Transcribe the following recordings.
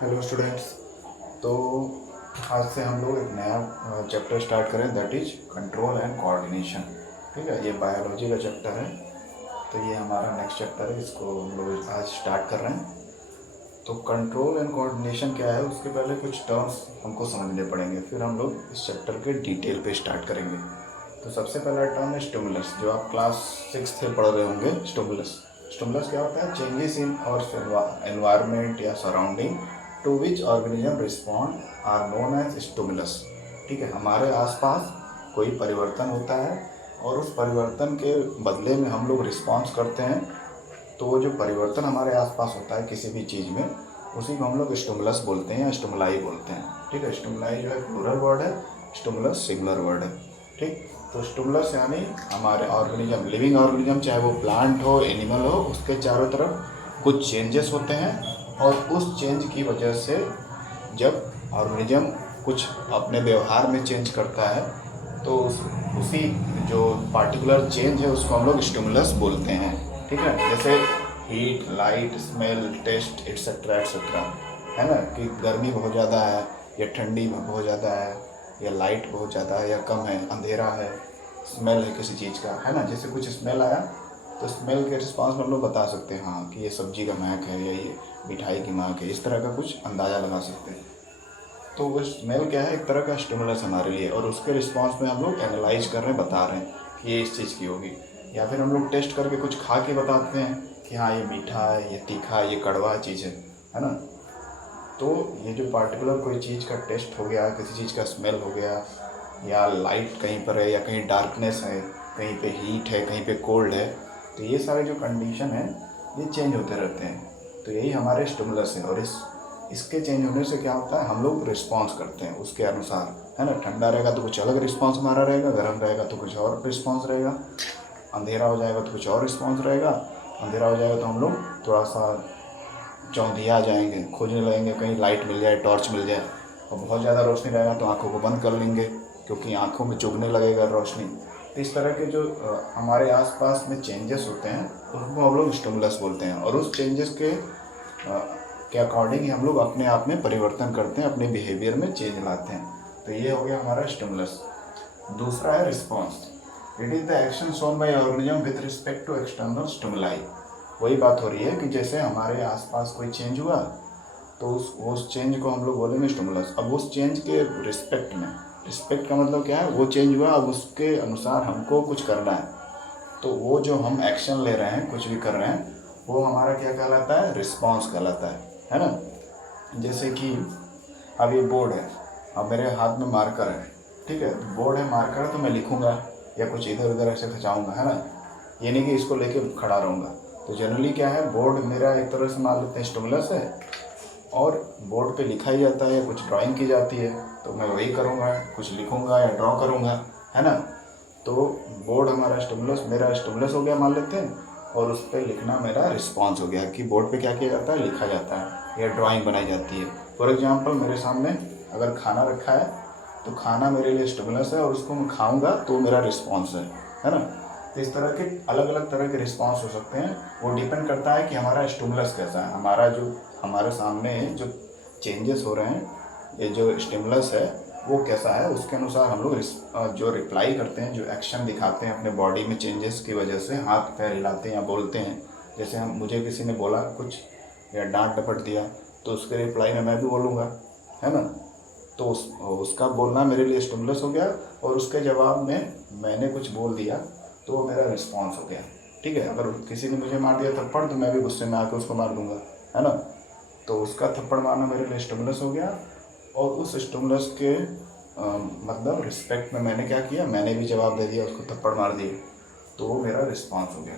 Hello students. तो आज से हम लोग एक नया चैप्टर स्टार्ट करें, that is control and coordination. ठीक है, ये बायोलॉजी का चैप्टर है। तो ये हमारा नेक्स्ट चैप्टर है, इसको हम लोग आज स्टार्ट कर रहे हैं। तो कंट्रोल एंड कोऑर्डिनेशन क्या है, उसके पहले कुछ टर्म्स हमको समझने पड़ेंगे, फिर हम लोग इस चैप्टर के डिटेल पे स्टार्ट करेंगे। तो सबसे पहला टर्म है स्टिमुलस, जो आप क्लास 6 से पढ़ रहे होंगे। स्टिमुलस स्टिमुलस क्या होता है? चेंजेस इन आवर एनवायरनमेंट या surrounding to which organism respond are known as stimulus. ठीक है, हमारे आसपास कोई परिवर्तन होता है और उस परिवर्तन के बदले में हम लोग रिस्पॉन्स करते हैं। तो वो जो परिवर्तन हमारे आसपास होता है किसी भी चीज़ में, उसी को हम लोग स्टिमुलस बोलते हैं या स्टिमुलाई बोलते हैं। ठीक है, स्टिमुलाई जो है प्लूरल वर्ड है, स्टिमुलस सिंगुलर वर्ड है। ठीक, तो स्टिमुलस यानी हमारे ऑर्गेनिज्म, लिविंग ऑर्गेनिज्म, चाहे वो प्लांट हो एनिमल हो, उसके चारों तरफ कुछ चेंजेस होते हैं और उस चेंज की वजह से जब ऑर्गेनिज्म कुछ अपने व्यवहार में चेंज करता है तो उसी जो पार्टिकुलर चेंज है उसको हम लोग स्टिमुलस बोलते हैं। ठीक है, जैसे heat, light, smell, taste etcetera etcetera, है ना, कि गर्मी बहुत ज़्यादा है या ठंडी बहुत ज़्यादा है, या लाइट बहुत ज़्यादा है या कम है, अंधेरा है, स्मेल है किसी चीज़ का, है ना। जैसे कुछ स्मेल आया तो स्मेल के रिस्पांस में हम लोग बता सकते हैं हाँ कि ये सब्जी का महक है या ये मिठाई की महक है, इस तरह का कुछ अंदाज़ा लगा सकते हैं। तो वो स्मेल क्या है? एक तरह का स्टिमुलस हमारे लिए, और उसके रिस्पांस में हम लोग एनालाइज कर रहे हैं, बता रहे हैं कि ये इस चीज़ की होगी। या फिर हम लोग टेस्ट करके कुछ खा के बताते हैं कि हाँ ये मीठा है, ये तीखा है, ये कड़वा चीज़ है ना। तो ये जो पार्टिकुलर कोई चीज़ का टेस्ट हो गया, किसी चीज़ का स्मेल हो गया, या लाइट कहीं पर है या कहीं डार्कनेस है, कहीं पे हीट है, कहीं पे कोल्ड है, तो ये सारे जो कंडीशन है ये चेंज होते रहते हैं। तो यही हमारे स्टिमुलस है, और इसके चेंज होने से क्या होता है, हम लोग रिस्पॉन्स करते हैं उसके अनुसार, है ना। ठंडा रहेगा तो कुछ अलग रिस्पॉन्स हमारा रहेगा, गर्म रहेगा तो कुछ और रिस्पॉन्स रहेगा, अंधेरा हो जाएगा तो कुछ और रिस्पॉन्स रहेगा, अंधेरा हो जाएगा तो हम लोग थोड़ा सा चौंधिया जाएंगे, खोजने लगेंगे कहीं लाइट मिल जाए, टॉर्च मिल जाए। और बहुत ज़्यादा रोशनी रहेगा तो आंखों को बंद कर लेंगे क्योंकि आंखों में चुभने लगेगा रोशनी। तो इस तरह के जो हमारे आसपास में चेंजेस होते हैं उनको हम लोग स्टिमुलस बोलते हैं, और उस चेंजेस के अकॉर्डिंग ही हम लोग अपने आप में परिवर्तन करते हैं, अपने बिहेवियर में चेंज लाते हैं। तो ये हो गया हमारा स्टिमुलस। दूसरा है response. It is the action shown by organism with respect to external stimuli. वही बात हो रही है कि जैसे हमारे आसपास कोई चेंज हुआ तो उस चेंज को हम लोग बोलेंगे स्टिमुलस। अब उस चेंज के रिस्पेक्ट में, रिस्पेक्ट का मतलब क्या है, वो चेंज हुआ, अब उसके अनुसार हमको कुछ करना है, तो वो जो हम एक्शन ले रहे हैं, कुछ भी कर रहे हैं, वो हमारा क्या कहलाता है? रिस्पॉन्स कहलाता है ना। जैसे कि अब ये बोर्ड है, अब मेरे हाथ में मार्कर है, ठीक है, बोर्ड है, मार्कर है, तो मैं लिखूंगा या कुछ इधर उधर ऐसे खिंचाऊंगा, है ना। ये नहीं कि इसको लेके खड़ा रहूँगा। तो जनरली क्या है, बोर्ड मेरा एक तरह से मान लेते हैं स्टिमुलस है, और बोर्ड पे लिखा ही जाता है या कुछ ड्राइंग की जाती है तो मैं वही करूँगा, कुछ लिखूँगा या ड्रॉ करूँगा, है ना। तो बोर्ड हमारा स्टिमुलस, मेरा स्टिमुलस हो गया मान लेते हैं, और उस पर लिखना मेरा रिस्पॉन्स हो गया कि बोर्ड पे क्या किया जाता है, लिखा जाता है या ड्राइंग बनाई जाती है। फॉर एग्जांपल मेरे सामने अगर खाना रखा है तो खाना मेरे लिए स्टिमुलस है और उसको मैं खाऊंगा तो मेरा रिस्पॉन्स है ना। तो इस तरह के अलग अलग तरह के रिस्पॉन्स हो सकते हैं, वो डिपेंड करता है कि हमारा स्टिमुलस कैसा है, हमारा जो हमारे सामने जो चेंजेस हो रहे हैं, ये जो स्टिमुलस है वो कैसा है, उसके अनुसार हम लोग जो रिप्लाई करते हैं, जो एक्शन दिखाते हैं अपने बॉडी में चेंजेस की वजह से, हाथ पैर हिलाते हैं या बोलते हैं। जैसे हम, मुझे किसी ने बोला कुछ या डांट डपट दिया तो उसके रिप्लाई में मैं भी बोलूँगा, है ना। तो उसका बोलना मेरे लिए स्टिमुलस हो गया, और उसके जवाब में मैंने कुछ बोल दिया तो वो मेरा रिस्पॉन्स हो गया। ठीक है, अगर किसी ने मुझे मार दिया थप्पड़ तो मैं भी गुस्से में आकर उसको मार दूंगा, है ना। तो उसका थप्पड़ मारना मेरे लिए स्टिमुलस हो गया, और उस स्टिमुलस के मतलब रिस्पेक्ट में मैंने क्या किया, मैंने भी जवाब दे दिया, उसको थप्पड़ मार दिए, तो वो मेरा रिस्पॉन्स हो गया।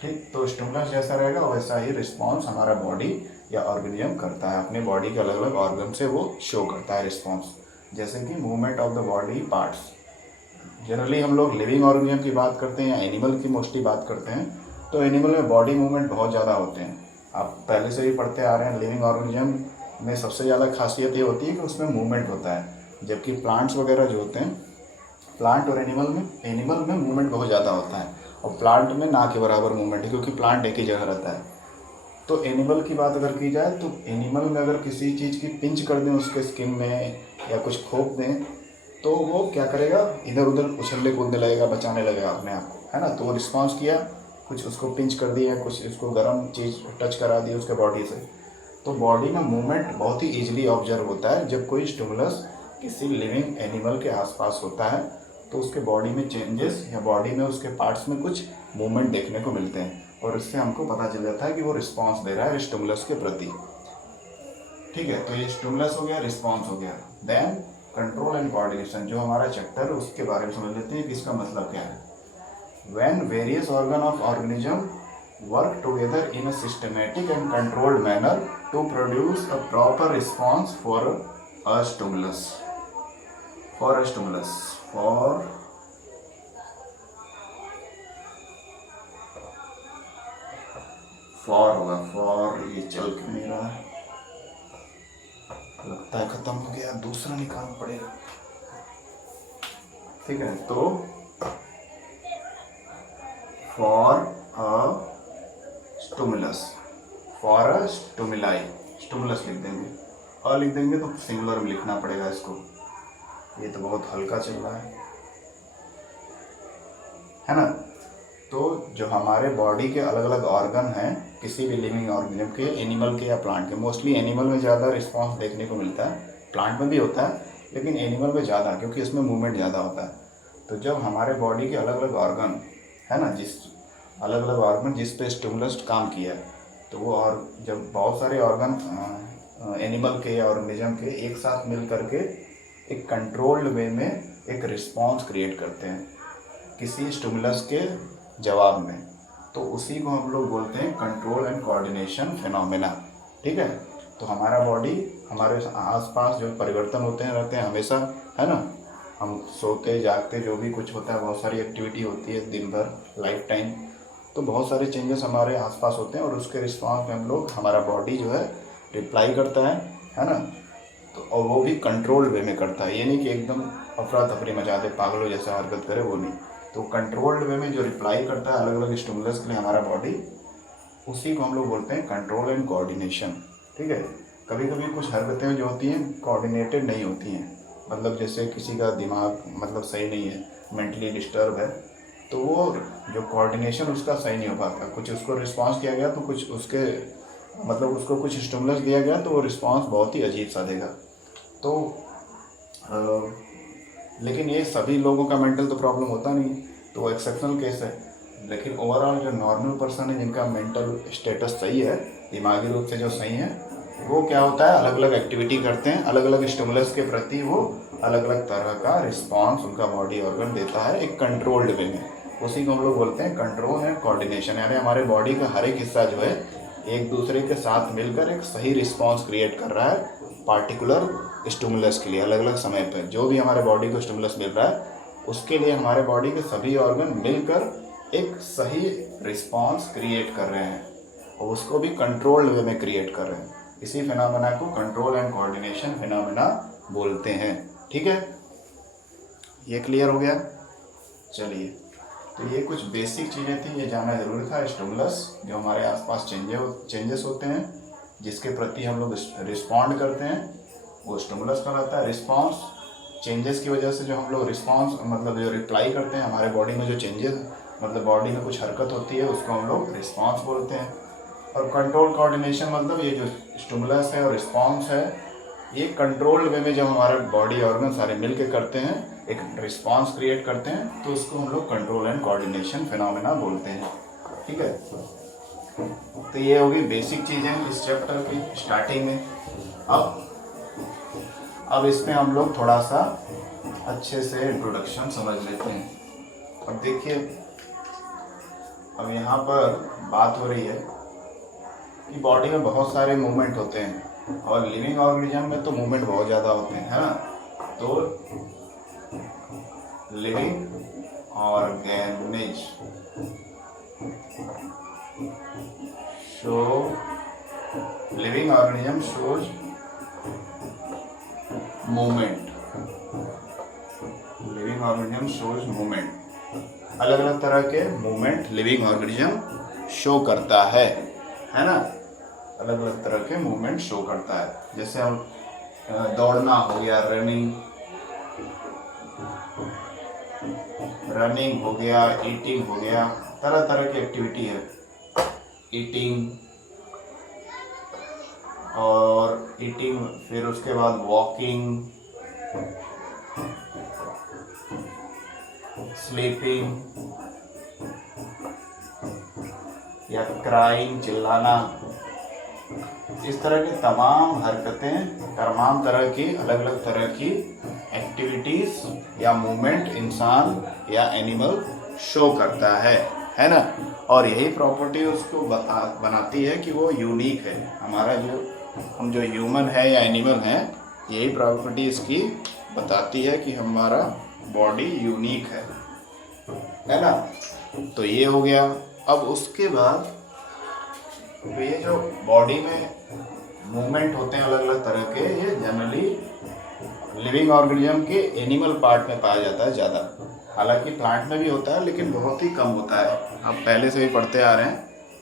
ठीक, तो स्टिमुलस जैसा रहेगा वैसा ही रिस्पॉन्स हमारा बॉडी या ऑर्गेनिज्म करता है, अपने बॉडी के अलग अलग ऑर्गन से वो शो करता है रिस्पॉन्स। जैसे कि movement of the body parts, generally हम लोग लिविंग ऑर्गेनिज्म की बात करते हैं या एनिमल की मोस्टली बात करते हैं, तो एनिमल में बॉडी मूवमेंट बहुत ज़्यादा होते हैं। आप पहले से ही पढ़ते आ रहे हैं, लिविंग ऑर्गेनिज्म में सबसे ज़्यादा खासियत ये होती है कि उसमें मूवमेंट होता है, जबकि प्लांट्स वगैरह जो होते हैं, प्लांट और एनिमल में मूवमेंट बहुत ज़्यादा होता है, और प्लांट में ना के बराबर मूवमेंट है क्योंकि प्लांट एक ही जगह रहता है। तो एनिमल की बात अगर की जाए तो एनिमल में अगर किसी चीज़ की पिंच कर दें उसके स्किन में या कुछ खोप दें तो वो क्या करेगा, इधर उधर उछलने कूदने लगेगा, बचाने लगेगा अपने आप को, है ना। तो वो रिस्पॉन्स किया, कुछ उसको पिंच कर दिया, कुछ उसको गर्म चीज़ टच करा दी उसके बॉडी से, तो बॉडी में मूवमेंट बहुत ही ईजिली ऑब्जर्व होता है। जब कोई स्टिमुलस किसी लिविंग एनिमल के आसपास होता है तो उसके बॉडी में चेंजेस या बॉडी में उसके पार्ट्स में कुछ मूवमेंट देखने को मिलते हैं, और इससे हमको पता चल जाता है कि वो रिस्पॉन्स दे रहा है स्टिमुलस के प्रति। ठीक है, तो ये स्टिमुलस हो गया, रिस्पॉन्स हो गया। देन कंट्रोल एंड कोऑर्डिनेशन, जो हमारा चैप्टर है उसके बारे में समझ लेते हैं कि इसका मतलब क्या है। When various organ of organism work together in a systematic and controlled manner to produce a proper response for a stimulus. For होगा for, ये चल के मेरा लगता है खत्म हो गया, दूसरा निकालना पड़ेगा। ठीक है, तो for a stimulus, for a stimuli, stimulus लिख देंगे, और लिख देंगे तो सिंगुलर में लिखना पड़ेगा इसको, ये तो बहुत हल्का चल रहा है ना। तो जो हमारे बॉडी के अलग अलग ऑर्गन हैं किसी भी लिविंग ऑर्गेनिज्म के, एनिमल के या प्लांट के, मोस्टली एनिमल में ज़्यादा रिस्पॉन्स देखने को मिलता है, प्लांट में भी होता है लेकिन एनिमल में ज़्यादा, क्योंकि इसमें मूवमेंट ज़्यादा होता है। तो जब हमारे बॉडी के अलग अलग ऑर्गन है ना, अलग अलग ऑर्गन जिस पे स्टिमुलस काम किया है, तो वो, और जब बहुत सारे ऑर्गन एनिमल के या ऑर्गेनिज्म के एक साथ मिल करके एक कंट्रोल्ड वे में एक रिस्पॉन्स क्रिएट करते हैं किसी स्टिमुलस के जवाब में, तो उसी को हम लोग बोलते हैं कंट्रोल एंड कोऑर्डिनेशन फिनोमेना। ठीक है, तो हमारा बॉडी, हमारे आसपास जो परिवर्तन होते हैं रहते हैं हमेशा, है ना। हम सोते जागते जो भी कुछ होता है, बहुत सारी एक्टिविटी होती है दिन भर, लाइफ टाइम, तो बहुत सारे चेंजेस हमारे आसपास होते हैं, और उसके रिस्पॉन्स में हम लोग, हमारा बॉडी जो है रिप्लाई करता है ना। तो और वो भी कंट्रोल्ड वे में करता है, ये नहीं कि एकदम अफरा तफरी मचा दे, पागलों जैसा हरकत करे, वो नहीं। तो कंट्रोल्ड वे में जो रिप्लाई करता है अलग अलग स्टिमुलस के लिए हमारा बॉडी, उसी को हम लोग बोलते हैं कंट्रोल एंड कोऑर्डिनेशन। ठीक है, कभी कभी कुछ हरकतें जो होती हैं कोऑर्डिनेटेड नहीं होती हैं, मतलब जैसे किसी का दिमाग मतलब सही नहीं है, मेंटली डिस्टर्ब है, तो वो जो कोऑर्डिनेशन उसका सही नहीं हो पाता, कुछ उसको रिस्पांस किया गया तो कुछ उसके मतलब उसको कुछ स्टिमुलस दिया गया तो वो रिस्पांस बहुत ही अजीब सा देगा। तो लेकिन ये सभी लोगों का मेंटल तो प्रॉब्लम होता नहीं, तो वो एक्सेप्शनल केस है। लेकिन ओवरऑल जो नॉर्मल पर्सन है जिनका मेंटल स्टेटस सही है, दिमागी रूप से जो सही है, वो क्या होता है, अलग अलग एक्टिविटी करते हैं, अलग अलग स्टिमुलस के प्रति वो अलग अलग तरह का रिस्पांस उनका बॉडी ऑर्गन देता है एक कंट्रोल्ड वे में, उसी को हम लोग बोलते हैं कंट्रोल एंड कोऑर्डिनेशन। यानी हमारे बॉडी का हर एक हिस्सा जो है एक दूसरे के साथ मिलकर एक सही रिस्पांस क्रिएट कर रहा है पार्टिकुलर स्टिमुलस के लिए, अलग अलग समय पर जो भी हमारे बॉडी को स्टिमुलस मिल रहा है उसके लिए हमारे बॉडी के सभी ऑर्गन मिलकर एक सही रिस्पांस क्रिएट कर रहे हैं, और उसको भी कंट्रोल्ड वे में क्रिएट कर रहे हैं। इसी फिनोमेना को कंट्रोल एंड कोऑर्डिनेशन फिनोमेना बोलते हैं। ठीक है, ये क्लियर हो गया। चलिए, तो ये कुछ बेसिक चीज़ें थी, ये जानना जरूरी था। स्टिमुलस जो हमारे आसपास चेंजेस होते हैं जिसके प्रति हम लोग रिस्पॉन्ड करते हैं वो स्टिमुलस कहलाता है। रिस्पॉन्स चेंजेस की वजह से जो हम लोग रिस्पॉन्स मतलब जो रिप्लाई करते हैं, हमारे बॉडी में जो चेंजेस मतलब बॉडी में कुछ हरकत होती है उसको हम लोग रिस्पॉन्स बोलते हैं। और कंट्रोल कोऑर्डिनेशन मतलब ये जो स्टिमुलस है और रिस्पॉन्स है ये कंट्रोल्ड वे में जब हमारे बॉडी ऑर्गन सारे मिल के करते हैं एक रिस्पॉन्स क्रिएट करते हैं तो उसको हम लोग कंट्रोल एंड कोऑर्डिनेशन फिनोमेना बोलते हैं। ठीक है, तो ये होगी बेसिक चीज़ें इस चैप्टर की स्टार्टिंग में। अब इसमें हम लोग थोड़ा सा अच्छे से इंट्रोडक्शन समझ लेते हैं। अब देखिए, अब यहाँ पर बात हो रही है कि बॉडी में बहुत सारे मूवमेंट होते हैं और लिविंग ऑर्गेनिज्म में तो मूवमेंट बहुत ज़्यादा होते हैं, है ना। तो living organism shows movement, living organism shows movement, अलग अलग तरह के मूवमेंट लिविंग ऑर्गेनिज्म शो करता है ना। अलग अलग तरह के मूवमेंट शो करता है। जैसे हम दौड़ना हो गया, रनिंग हो गया, ईटिंग हो गया, तरह तरह की एक्टिविटी है। ईटिंग और ईटिंग, फिर उसके बाद वॉकिंग, स्लीपिंग या क्राइंग, चिल्लाना, इस तरह की तमाम हरकतें, तमाम तरह की अलग अलग तरह की एक्टिविटीज या मूवमेंट इंसान या एनिमल शो करता है ना। और यही प्रॉपर्टी उसको बनाती है कि वो यूनिक है। हमारा जो हम जो ह्यूमन है या एनिमल है, यही प्रॉपर्टी इसकी बताती है कि हमारा बॉडी यूनिक है ना। तो ये हो गया। अब उसके बाद तो ये जो बॉडी में मूवमेंट होते हैं अलग अलग तरह के, ये जनरली लिविंग ऑर्गेनिज्म के एनिमल पार्ट में पाया जाता है ज़्यादा। हालांकि प्लांट में भी होता है लेकिन बहुत ही कम होता है। आप पहले से भी पढ़ते आ रहे हैं,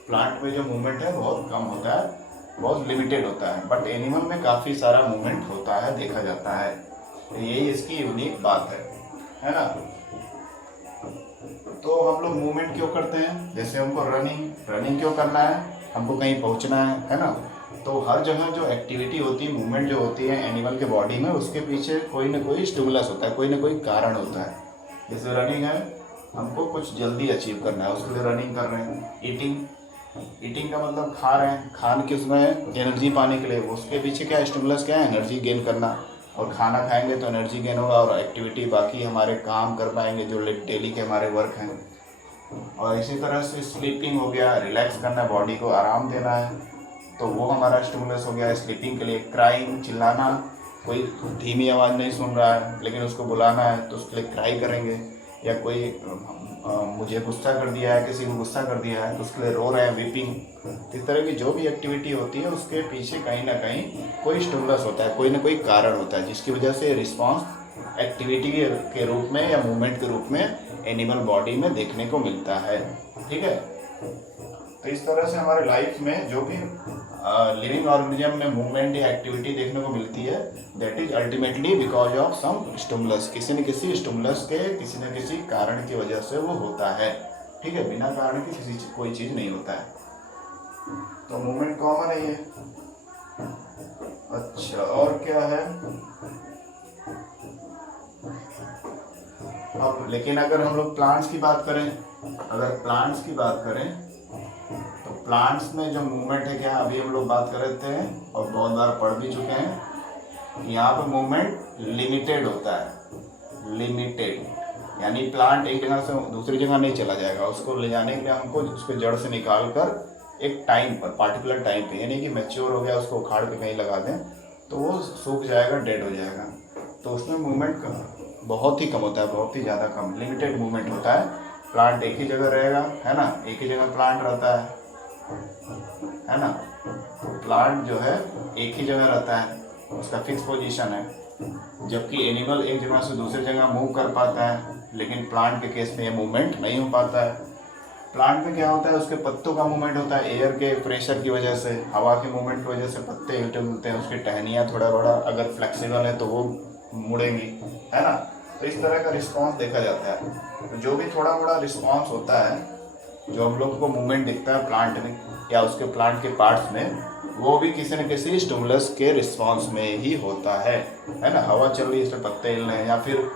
प्लांट में जो मूवमेंट है बहुत कम होता है, बहुत लिमिटेड होता है। बट एनिमल में काफ़ी सारा मूवमेंट होता है, देखा जाता है। तो यही इसकी यूनिक बात है ना। तो हम लोग मूवमेंट क्यों करते हैं? जैसे हमको रनिंग क्यों करना है? हमको कहीं पहुंचना है ना। तो हर जगह जो एक्टिविटी होती है, मूवमेंट जो होती है एनिमल के बॉडी में, उसके पीछे कोई ना कोई स्टिमुलस होता है, कोई ना कोई कारण होता है। जैसे रनिंग है, हमको कुछ जल्दी अचीव करना है, उसके लिए रनिंग कर रहे हैं। ईटिंग का मतलब खा रहे हैं, खान किस में एनर्जी पाने के लिए, उसके पीछे क्या स्टिमुलस क्या है? एनर्जी गेन करना। और खाना खाएंगे तो एनर्जी गेन होगा और एक्टिविटी, बाकी हमारे काम कर पाएंगे जो डेली के हमारे वर्क हैं। और इसी तरह से स्लीपिंग हो गया, रिलैक्स करना है, बॉडी को आराम देना है, तो वो हमारा स्टिमुलस हो गया स्लीपिंग के लिए। क्राइंग, चिल्लाना, कोई धीमी आवाज़ नहीं सुन रहा है लेकिन उसको बुलाना है तो उसके लिए क्राई करेंगे। या कोई मुझे गुस्सा कर दिया है, किसी को गुस्सा कर दिया है तो उसके लिए रो रहे हैं, वीपिंग। इस तरह की जो भी एक्टिविटी होती है उसके पीछे कहीं ना कहीं कोई स्टिमुलस होता है, कोई ना कोई कारण होता है, जिसकी वजह से रिस्पॉन्स एक्टिविटी के रूप में या मूवमेंट के रूप में एनिमल बॉडी में देखने को मिलता है। ठीक है। तो इस तरह से हमारे लाइफ में जो भी लिविंग ऑर्गेनिज्म में मूवमेंट या एक्टिविटी देखने को मिलती है, that is ultimately because of some stimulus. किसी न किसी स्टिमुलस के, किसी न किसी कारण की वजह से वो होता है। ठीक है। बिना कारण की कोई चीज़ नहीं होता है। तो मूवमेंट कॉमन है ये। अच्छा, और क्या है? अब लेकिन अगर हम लोग प्लांट्स की बात करें, तो प्लांट्स में जो मूवमेंट है, क्या अभी हम लोग बात कर रहे थे और बहुत बार पढ़ भी चुके हैं, यहाँ पे मूवमेंट लिमिटेड होता है। लिमिटेड यानी प्लांट एक जगह से दूसरी जगह नहीं चला जाएगा, उसको ले जाने के लिए हमको उसके जड़ से निकाल कर एक टाइम पर, पार्टिकुलर टाइम पे, यानी कि मैच्योर हो गया उसको उखाड़ के कहीं लगा दें तो वो सूख जाएगा, डेड हो जाएगा। तो उसमें मूवमेंट बहुत ही कम होता है, बहुत ही ज़्यादा कम, लिमिटेड मूवमेंट होता है। प्लांट एक ही जगह रहेगा, है ना, एक ही जगह प्लांट रहता है ना। तो प्लांट जो है एक ही जगह रहता है, उसका फिक्स पोजीशन है। जबकि एनिमल एक जगह से दूसरी जगह मूव कर पाता है, लेकिन प्लांट के केस में ये मूवमेंट नहीं हो पाता है। प्लांट में क्या होता है, उसके पत्तों का मूवमेंट होता है, एयर के प्रेशर की वजह से, हवा के मूवमेंट की वजह से पत्ते हिलते मिलते हैं, उसकी टहनियाँ थोड़ा बड़ा अगर फ्लेक्सिबल है तो वो मुड़ेंगी, है ना। तो इस तरह का रिस्पॉन्स देखा जाता है। तो जो भी थोड़ा बड़ा रिस्पॉन्स होता है, जो हम लोग को मूवमेंट दिखता है प्लांट में या उसके प्लांट के पार्ट्स में, वो भी किसी न किसी स्टिमुलस के रिस्पॉन्स में ही होता है ना। हवा चल रही है, इसमें पत्ते हिल रहे हैं, या फिर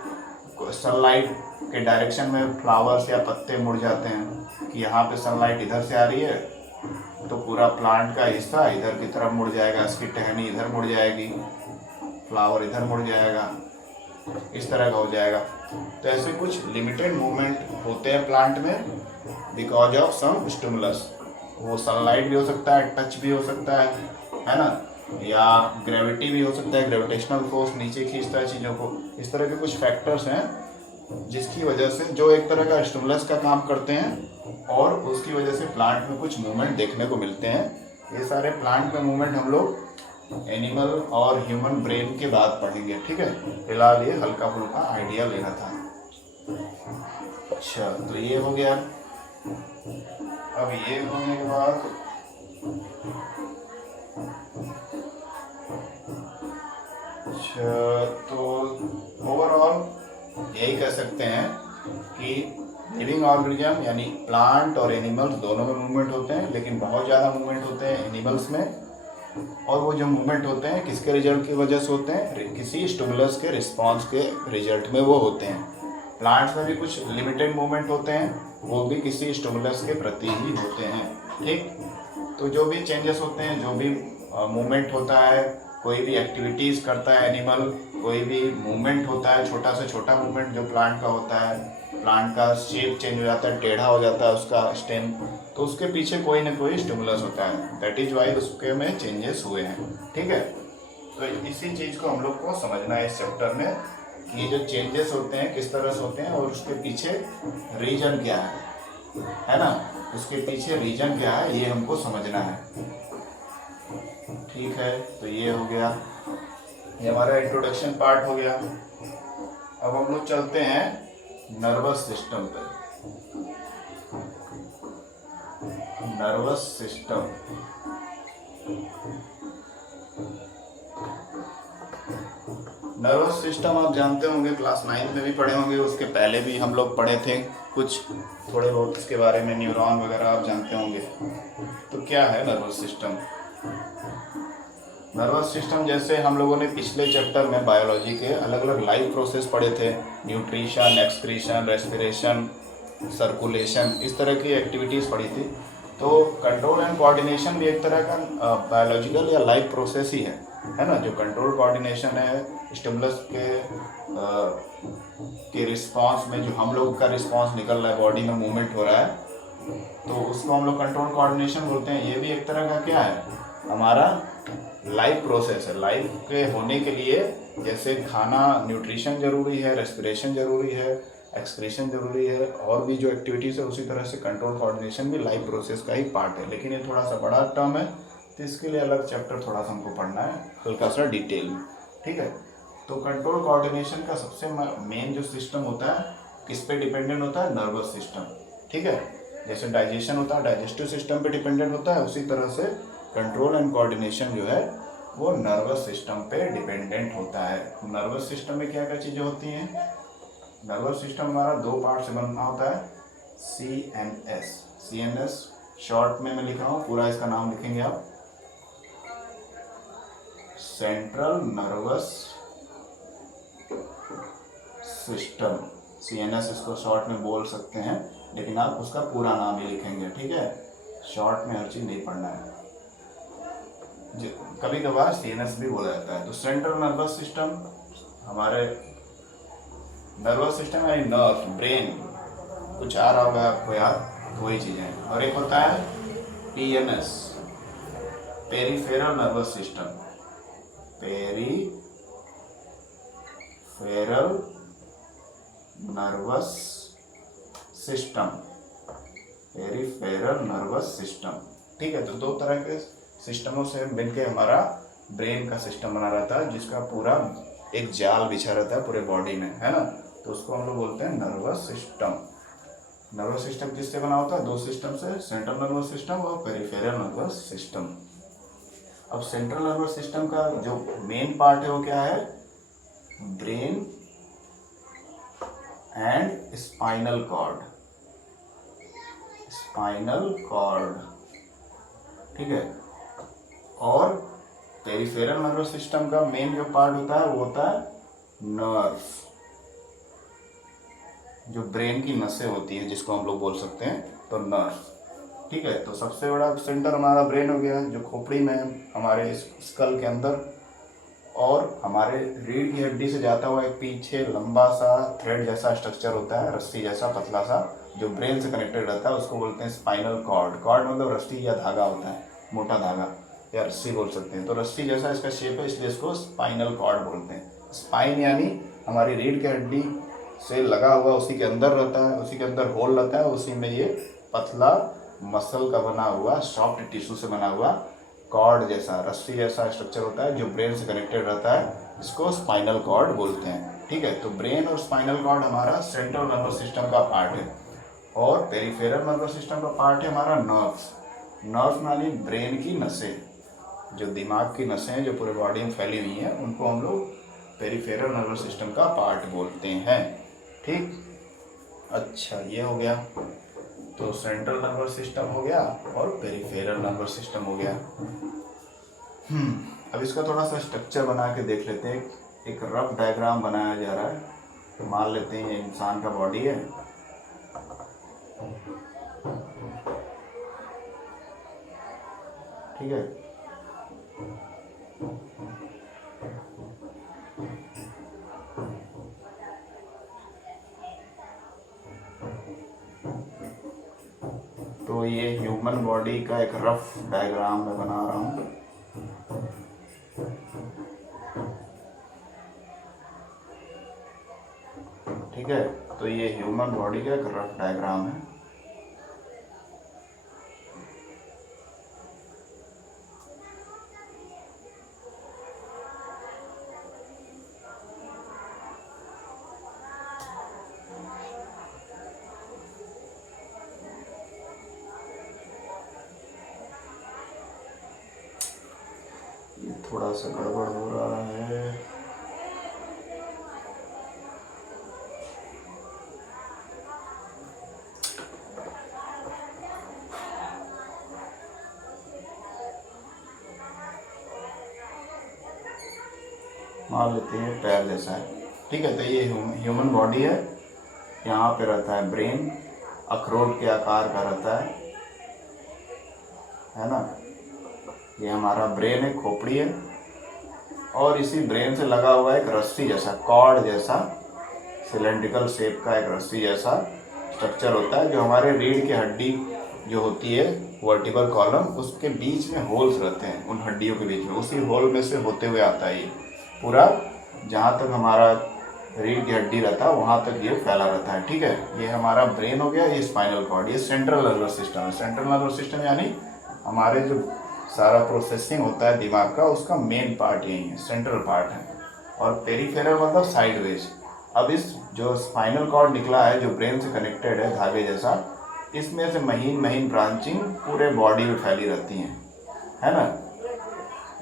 सनलाइट के डायरेक्शन में फ्लावर्स या पत्ते मुड़ जाते हैं कि यहाँ पे सनलाइट इधर से आ रही है तो पूरा प्लांट का हिस्सा इधर की तरफ मुड़ जाएगा, इसकी टहनी इधर मुड़ जाएगी, फ्लावर इधर मुड़ जाएगा, इस तरह का हो जाएगा। तो ऐसे कुछ लिमिटेड मूवमेंट होते हैं प्लांट में बिकॉज ऑफ सम स्टिमुलस। वो सनलाइट भी हो सकता है, टच भी हो सकता है ना, या ग्रेविटी भी हो सकता है, ग्रेविटेशनल फोर्स नीचे खींचता है चीज़ों को। इस तरह के कुछ फैक्टर्स हैं जिसकी वजह से, जो एक तरह का स्टिमुलस का काम करते हैं और उसकी वजह से प्लांट में कुछ मूवमेंट देखने को मिलते हैं। ये सारे प्लांट में मूवमेंट हम लोग एनिमल और ह्यूमन ब्रेन के बाद पढ़ेंगे। ठीक है, फिलहाल ये हल्का फुल्का आइडिया लेना था। अच्छा, तो ये हो गया। अब ये होने के बाद तो ओवरऑल यही कह सकते हैं कि लिविंग ऑर्गेनिज्म यानी प्लांट और एनिमल्स दोनों में मूवमेंट होते हैं, लेकिन बहुत ज़्यादा मूवमेंट होते हैं एनिमल्स में। और वो जो मूवमेंट होते हैं किसके रिजल्ट की वजह से होते हैं, किसी स्टिमुलस के रिस्पॉन्स के रिजल्ट में वो होते हैं। प्लांट्स में भी कुछ लिमिटेड मूवमेंट होते हैं, वो भी किसी स्टिमुलस के प्रति ही होते हैं। ठीक, तो जो भी चेंजेस होते हैं, जो भी मूवमेंट होता है, कोई भी एक्टिविटीज़ करता है एनिमल, कोई भी मूवमेंट होता है, छोटा से छोटा मूवमेंट जो प्लांट का होता है, प्लांट का शेप चेंज हो जाता है, टेढ़ा हो जाता है उसका स्टेम, तो उसके पीछे कोई ना कोई स्टिमुलस होता है। दैट इज वाई उसके में चेंजेस हुए हैं। ठीक है, तो इसी चीज़ को हम लोग को समझना है इस चैप्टर में कि ये जो चेंजेस होते हैं किस तरह से होते हैं और उसके पीछे रीजन क्या है ना, उसके पीछे रीजन क्या है ये हमको समझना है। ठीक है, तो ये हो गया, ये हमारा इंट्रोडक्शन पार्ट हो गया। अब हम लोग चलते हैं नर्वस सिस्टम पे। नर्वस सिस्टम, नर्वस सिस्टम आप जानते होंगे, क्लास 9 में भी पढ़े होंगे, उसके पहले भी हम लोग पढ़े थे कुछ थोड़े बहुत इसके बारे में, न्यूरॉन वगैरह आप जानते होंगे। तो क्या है नर्वस सिस्टम? नर्वस सिस्टम जैसे हम लोगों ने पिछले चैप्टर में बायोलॉजी के अलग अलग लाइफ प्रोसेस पढ़े थे, न्यूट्रिशन, एक्सक्रीशन, रेस्पिरेशन, सर्कुलेशन, इस तरह की एक्टिविटीज़ पढ़ी थी। तो कंट्रोल एंड कोऑर्डिनेशन भी एक तरह का बायोलॉजिकल या लाइफ प्रोसेस ही है ना। जो कंट्रोल कोऑर्डिनेशन है स्टिमुलस के रिस्पांस में, जो हम लोग का रिस्पांस निकल रहा है, बॉडी में मूवमेंट हो रहा है, तो उसको हम लोग कंट्रोल कोऑर्डिनेशन बोलते हैं। ये भी एक तरह का क्या है, हमारा लाइफ प्रोसेस है। लाइफ के होने के लिए जैसे खाना, न्यूट्रिशन जरूरी है, रेस्पिरेशन जरूरी है, एक्सक्रीशन जरूरी है, और भी जो एक्टिविटीज़ है, उसी तरह से कंट्रोल कोऑर्डिनेशन भी लाइफ प्रोसेस का ही पार्ट है। लेकिन ये थोड़ा सा बड़ा टर्म है, तो इसके लिए अलग चैप्टर थोड़ा सा हमको पढ़ना है, हल्का सा डिटेल में। ठीक है, तो कंट्रोल कोऑर्डिनेशन का सबसे मेन जो सिस्टम होता है किस पे डिपेंडेंट होता है, नर्वस सिस्टम। ठीक है, जैसे डाइजेशन होता है डाइजेस्टिव सिस्टम पे डिपेंडेंट होता है, उसी तरह से कंट्रोल एंड कोऑर्डिनेशन जो है वो नर्वस सिस्टम पे डिपेंडेंट होता है। नर्वस सिस्टम में क्या क्या चीज़ें होती हैं? नर्वस सिस्टम हमारा दो पार्ट से बना होता है, CNS। CNS शॉर्ट में मैं लिख रहा हूँ, पूरा इसका नाम लिखेंगे आप, सेंट्रल नर्वस सिस्टम। CNS इसको शॉर्ट में बोल सकते हैं, लेकिन आप उसका पूरा नाम ही लिखेंगे। ठीक है, शॉर्ट में हर चीज़ नहीं पढ़ना है, कभी कभार CNS भी बोला जाता है। तो सेंट्रल नर्वस सिस्टम, हमारे नर्वस सिस्टम यानी नर्व, ब्रेन, कुछ आ रहा होगा आपको याद, तो वही चीज़ें। और एक होता है PNS, peripheral nervous system. Peripheral nervous system, peripheral nervous system. ठीक है, तो दो तरह के सिस्टमों से मिलकर हमारा ब्रेन का सिस्टम बना रहता है, जिसका पूरा एक जाल बिछा रहता है पूरे बॉडी में, है ना। तो उसको हम लोग बोलते हैं नर्वस सिस्टम। नर्वस सिस्टम किससे बना होता है? दो सिस्टम से, सेंट्रल नर्वस सिस्टम और पेरिफेरल नर्वस सिस्टम। अब सेंट्रल नर्वस सिस्टम का जो मेन पार्ट है वो क्या है? Brain and spinal cord. Spinal cord, ठीक है। और पेरिफेरल नर्वस सिस्टम का मेन जो पार्ट होता है वो होता है नर्व, जो ब्रेन की नसें होती हैं, जिसको हम लोग बोल सकते हैं तो नर्व। ठीक है, तो सबसे बड़ा सेंटर हमारा ब्रेन हो गया, जो खोपड़ी में हमारे स्कल के अंदर, और हमारे रीढ़ की हड्डी से जाता हुआ एक पीछे लंबा सा थ्रेड जैसा स्ट्रक्चर होता है, रस्सी जैसा पतला सा, जो ब्रेन से कनेक्टेड रहता है, उसको बोलते हैं स्पाइनल कॉर्ड। कॉर्ड मतलब रस्सी या धागा होता है, मोटा धागा या रस्सी बोल सकते हैं। तो रस्सी जैसा इसका शेप है, इसलिए इसको स्पाइनल कॉर्ड बोलते हैं। स्पाइन यानी हमारी रीढ़ की हड्डी से लगा हुआ, उसी के अंदर रहता है, उसी के अंदर होल रहता है, उसी में ये पतला मसल का बना हुआ, सॉफ्ट टिश्यू से बना हुआ कॉर्ड जैसा, रस्सी जैसा स्ट्रक्चर होता है, जो ब्रेन से कनेक्टेड रहता है, इसको स्पाइनल कॉर्ड बोलते हैं। ठीक है, तो ब्रेन और स्पाइनल कॉर्ड हमारा सेंट्रल नर्वस सिस्टम का पार्ट है, और पेरिफेरल नर्वस सिस्टम का पार्ट है हमारा नर्व्स। नर्व यानी ब्रेन की नसें, जो दिमाग की नसें हैं जो पूरे बॉडी में फैली हुई हैं, उनको हम लोग पेरिफेरल नर्वस सिस्टम का पार्ट बोलते हैं। ठीक, अच्छा ये हो गया। तो सेंट्रल नर्वस सिस्टम हो गया और पेरिफेरल नर्वस सिस्टम हो गया। अब इसका थोड़ा सा स्ट्रक्चर बना के देख लेते हैं। एक रफ डायग्राम बनाया जा रहा है। तो मान लेते हैं ये इंसान का बॉडी है। ठीक है, तो ये ह्यूमन बॉडी का एक रफ डायग्राम मैं बना रहा हूँ। ठीक है, तो ये ह्यूमन बॉडी का एक रफ डायग्राम है। ये थोड़ा सा गड़बड़ हो रहा है। मान लेते हैं पैर जैसा है। ठीक है, तो ये ह्यूमन बॉडी है। यहाँ पे रहता है ब्रेन, अखरोट के आकार का रहता है ना। ये हमारा ब्रेन है, खोपड़ी है, और इसी ब्रेन से लगा हुआ एक रस्सी जैसा, कॉर्ड जैसा, सिलेंड्रिकल शेप का एक रस्सी जैसा स्ट्रक्चर होता है, जो हमारे रीढ़ की हड्डी जो होती है वर्टिबल कॉलम, उसके बीच में होल्स रहते हैं, उन हड्डियों के बीच में, उसी होल में से होते हुए आता है ये पूरा। जहाँ तक हमारा रीढ़ की हड्डी रहता है वहाँ तक ये फैला रहता है। ठीक है, ये हमारा ब्रेन हो गया, ये स्पाइनल कॉर्ड, ये सेंट्रल नर्वस सिस्टम है। सेंट्रल नर्वस सिस्टम यानी हमारे जो सारा प्रोसेसिंग होता है दिमाग का, उसका मेन पार्ट यही है, सेंट्रल पार्ट है। और पेरिफेरल मतलब साइडवेज। अब इस जो स्पाइनल कॉर्ड निकला है, जो ब्रेन से कनेक्टेड है धागे जैसा, इसमें से महीन महीन ब्रांचिंग पूरे बॉडी में फैली रहती हैं, है ना।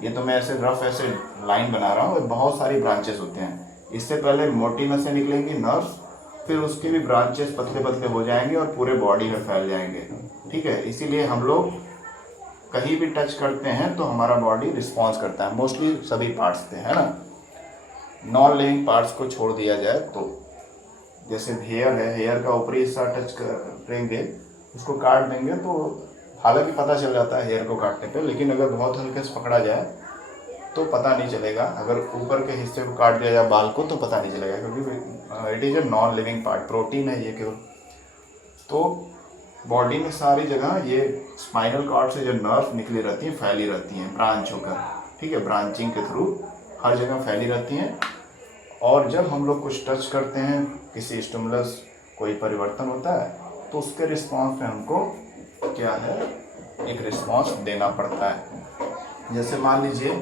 ये तो मैं ऐसे रफ ऐसे लाइन बना रहा हूँ, बहुत सारी ब्रांचेस होते हैं। इससे पहले मोटी नसें निकलेंगी, नर्व्स, फिर उसके भी ब्रांचेस पतले पतले हो जाएंगे और पूरे बॉडी में फैल जाएंगे। ठीक है, इसीलिए हम लोग कहीं भी टच करते हैं तो हमारा बॉडी रिस्पॉन्स करता है, मोस्टली सभी पार्ट्स पे, है ना। नॉन लिविंग पार्ट्स को छोड़ दिया जाए तो, जैसे हेयर है, हेयर का ऊपरी हिस्सा टच करेंगे, उसको काट देंगे तो हालांकि पता चल जाता है हेयर को काटने पे, लेकिन अगर बहुत हल्के से पकड़ा जाए तो पता नहीं चलेगा। अगर ऊपर के हिस्से को काट दिया जाए, बाल को, तो पता नहीं चलेगा, क्योंकि it is a non living part, protein है ये केवल। तो बॉडी में सारी जगह ये स्पाइनल कॉर्ड से जो नर्व निकली रहती हैं, फैली रहती हैं ब्रांच होकर। ठीक है, ब्रांचिंग के थ्रू हर जगह फैली रहती हैं। और जब हम लोग कुछ टच करते हैं, किसी स्टिमुलस, कोई परिवर्तन होता है, तो उसके रिस्पॉन्स में हमको क्या है, एक रिस्पॉन्स देना पड़ता है। जैसे मान लीजिए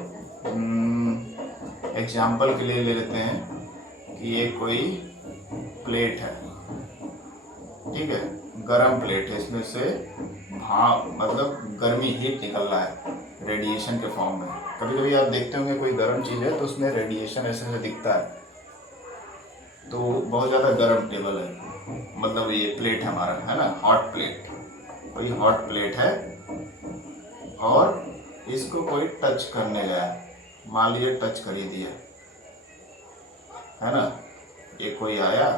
एग्जाम्पल के लिए ले लेते हैं कि ये कोई प्लेट है। ठीक है, गरम प्लेट है, इसमें से भाप मतलब गर्मी, हीट निकल रहा है रेडिएशन के फॉर्म में। कभी कभी आप देखते होंगे कोई गर्म चीज़ है तो उसमें रेडिएशन ऐसे दिखता है, तो बहुत ज़्यादा गर्म टेबल है, मतलब ये प्लेट हमारा, है ना, हॉट प्लेट। कोई हॉट प्लेट है और इसको कोई टच करने गया, मान लीजिए टच कर ही दिया, है ना। ये कोई आया,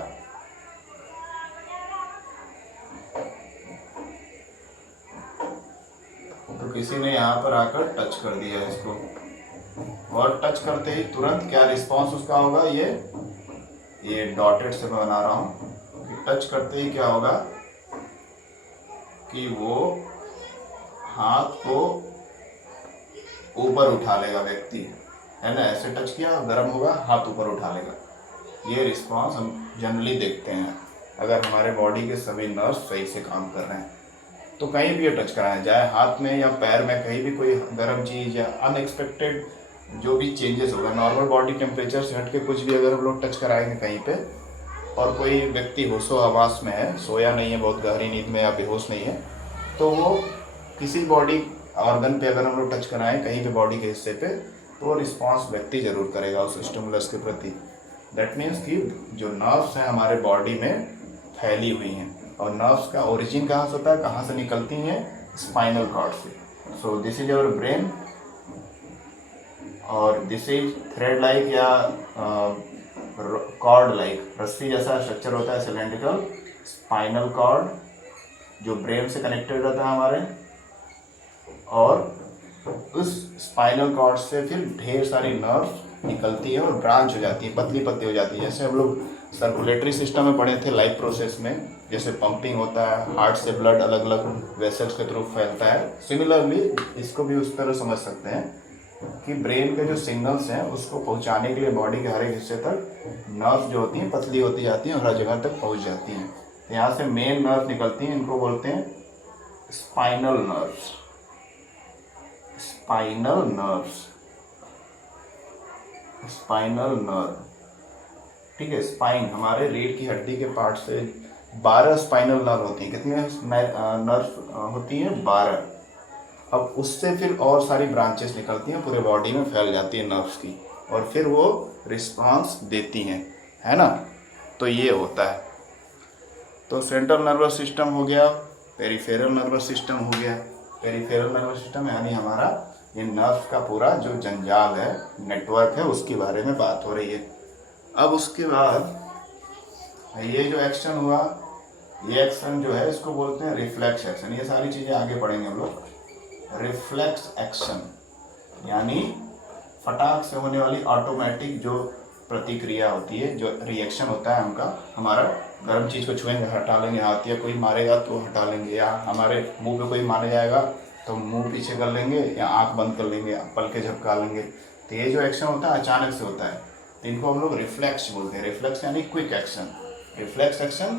तो किसी ने यहाँ पर आकर टच कर दिया इसको, और टच करते ही तुरंत क्या रिस्पांस उसका होगा, ये डॉटेड से मैं बना रहा हूँ कि टच करते ही क्या होगा कि वो हाथ को ऊपर उठा लेगा व्यक्ति, है ना। ऐसे टच किया, गर्म होगा, हाथ ऊपर उठा लेगा। ये रिस्पांस हम जनरली देखते हैं अगर हमारे बॉडी के सभी नर्व्स सही से काम कर रहे हैं। तो कहीं भी ये टच कराएं, चाहे हाथ में या पैर में, कहीं भी कोई गर्म चीज़ या अनएक्सपेक्टेड जो भी चेंजेस होगा, नॉर्मल बॉडी टेम्परेचर से हट के कुछ भी अगर हम लोग टच कराएंगे कहीं पे, और कोई व्यक्ति होशो हवास में है, सोया नहीं है, बहुत गहरी नींद में या बेहोश नहीं है, तो वो किसी बॉडी ऑर्गन पे अगर हम लोग टच कराएं कहीं पे बॉडी के हिस्से पे, तो रिस्पॉन्स व्यक्ति जरूर करेगा उस स्टिमुलस के प्रति। दैट मीन्स कि जो नर्व्स हैं हमारे बॉडी में फैली हुई हैं, और नर्व्स का ओरिजिन कहाँ से होता है, कहाँ से निकलती हैं, स्पाइनल कॉर्ड से। So this is our brain, और दिस इज थ्रेड लाइक या कॉर्ड लाइक, रस्सी जैसा स्ट्रक्चर होता है सिलेंड्रिकल, स्पाइनल कॉर्ड जो ब्रेन से कनेक्टेड रहता है हमारे, और उस स्पाइनल कॉर्ड से फिर ढेर सारी नर्व निकलती है और ब्रांच हो जाती है, पतली पतली हो जाती है। जैसे हम लोग सर्कुलेटरी सिस्टम में पढ़े थे लाइफ प्रोसेस में, जैसे पंपिंग होता है, हार्ट से ब्लड अलग अलग वेसल्स के थ्रू फैलता है, सिमिलरली इसको भी उस तरह समझ सकते हैं कि ब्रेन के जो सिग्नल्स हैं उसको पहुंचाने के लिए बॉडी के हर एक हिस्से तक नर्व जो होती हैं पतली होती जाती हैं और हर जगह तक पहुंच जाती हैं। तो यहाँ से मेन नर्व निकलती हैं, इनको बोलते हैं spinal nerves, spinal nerves, spinal nerve. ठीक है, स्पाइन हमारे रीढ़ की हड्डी के पार्ट से 12 स्पाइनल नर्व होती हैं। कितनी नर्व होती हैं? 12। अब उससे फिर और सारी ब्रांचेस निकलती हैं, पूरे बॉडी में फैल जाती है नर्व्स की, और फिर वो रिस्पांस देती हैं, है ना। तो ये होता है। तो सेंट्रल नर्वस सिस्टम हो गया, पेरिफेरल नर्वस सिस्टम हो गया। पेरिफेरल नर्वस सिस्टम यानी हमारा ये नर्व का पूरा जो जंजाल है, नेटवर्क है, उसके बारे में बात हो रही है। अब उसके बाद ये जो एक्शन हुआ, ये एक्शन जो है इसको बोलते हैं रिफ्लेक्स एक्शन। ये सारी चीज़ें आगे पढ़ेंगे हम लोग। रिफ्लेक्स एक्शन यानी फटाक से होने वाली ऑटोमेटिक जो प्रतिक्रिया होती है, जो रिएक्शन होता है उनका, हमारा गर्म चीज़ को छुएंगे हटा लेंगे हाथ, या कोई मारेगा तो हटा लेंगे, या हमारे मुंह पे कोई मारे जाएगा तो मुंह पीछे कर लेंगे, या आंख बंद कर लेंगे, पलके झपका लेंगे। तो ये जो एक्शन होता है अचानक से होता है, तो इनको हम लोग रिफ्लेक्स बोलते हैं। रिफ्लेक्स यानी क्विक एक्शन, रिफ्लेक्स एक्शन